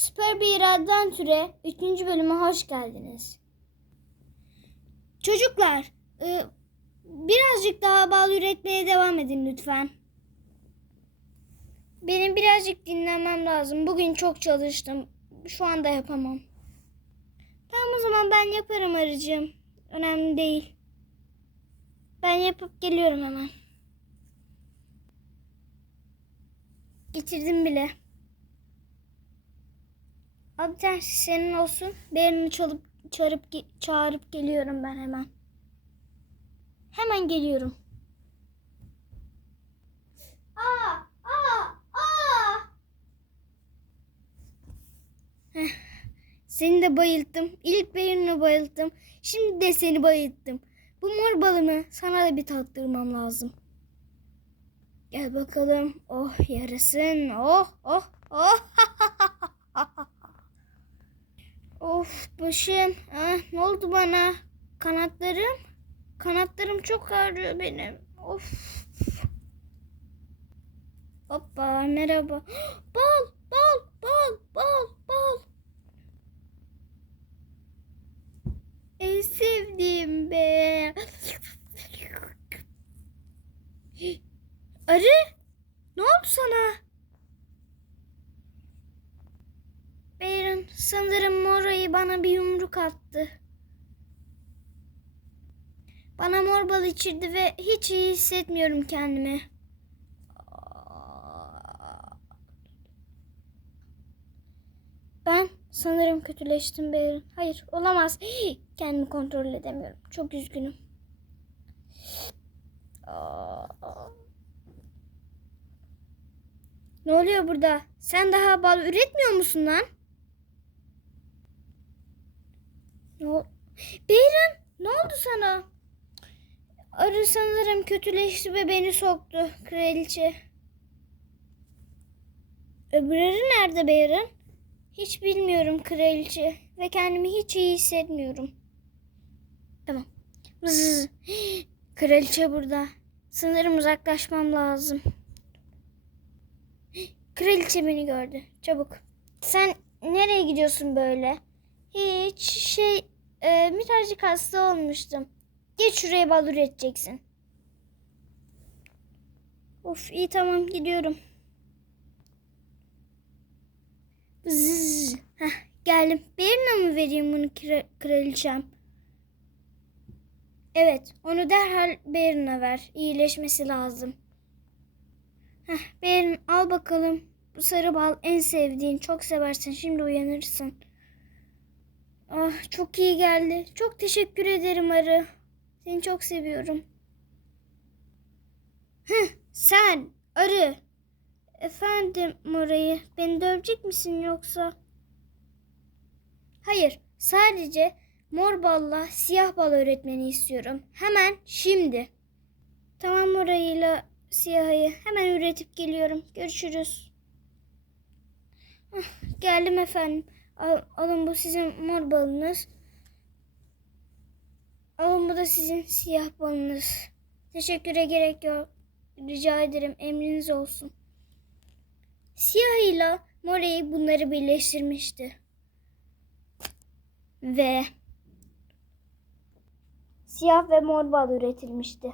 Süper bir iraden türe 3. bölüme hoş geldiniz. Çocuklar, e, birazcık daha bal üretmeye devam edin lütfen. Benim birazcık dinlenmem lazım. Bugün çok çalıştım. Şu anda yapamam. Tamam o zaman ben yaparım arıcığım. Önemli değil. Ben yapıp geliyorum hemen. Getirdim bile. Abi tanesi senin olsun. Berini çalıp çağırıp çağırıp geliyorum ben hemen. Hemen geliyorum. Aa, aa, aa. Heh, Seni de bayılttım. İlk berini bayılttım. Şimdi de seni bayılttım. Bu mor balımı sana da bir tattırmam lazım. Gel bakalım. Oh yarasın. Oh oh oh. of başım. Ah, ne oldu bana? Kanatlarım. Kanatlarım çok ağrıyor benim. Of. Hoppa merhaba. Bal bal bal bal bal. En sevdiğim be. Arı ne oldu sana? Baron sanırım Mora'yı bana bir yumruk attı. Bana mor bal içirdi ve hiç iyi hissetmiyorum kendimi. Ben sanırım kötüleştim Baron. Hayır olamaz. Kendimi kontrol edemiyorum. Çok üzgünüm. Ne oluyor burada? Sen daha bal üretmiyor musun lan? Ne Beyran, ne oldu sana? Arı sanırım kötüleşti ve beni soktu kraliçe. Öbürleri nerede Beyran? Hiç bilmiyorum kraliçe ve kendimi hiç iyi hissetmiyorum. Tamam. Vız. Kraliçe burada. Sanırım uzaklaşmam lazım. Kraliçe beni gördü. Çabuk. Sen nereye gidiyorsun böyle? Hiç şey birazcık hasta olmuştum. Geç şuraya bal üreteceksin. Of iyi tamam gidiyorum. Zzz. Heh, geldim. Birine mi vereyim bunu kra- kraliçem? Evet, onu derhal Berin'e ver. İyileşmesi lazım. Berin al bakalım. Bu sarı bal en sevdiğin. Çok seversin. Şimdi uyanırsın. Ah, çok iyi geldi. Çok teşekkür ederim arı. Seni çok seviyorum. Heh, sen arı. Efendim Moray'ı beni dövecek misin yoksa? Hayır, sadece mor balla siyah bal öğretmeni istiyorum. Hemen şimdi. Tamam Moray'ıyla siyahıyı hemen üretip geliyorum. Görüşürüz. Ah, geldim efendim. Al, alın bu sizin mor balınız. Alın bu da sizin siyah balınız. Teşekküre gerek yok. Rica ederim emriniz olsun. Siyahıyla Morey bunları birleştirmişti. Ve siyah ve mor bal üretilmişti.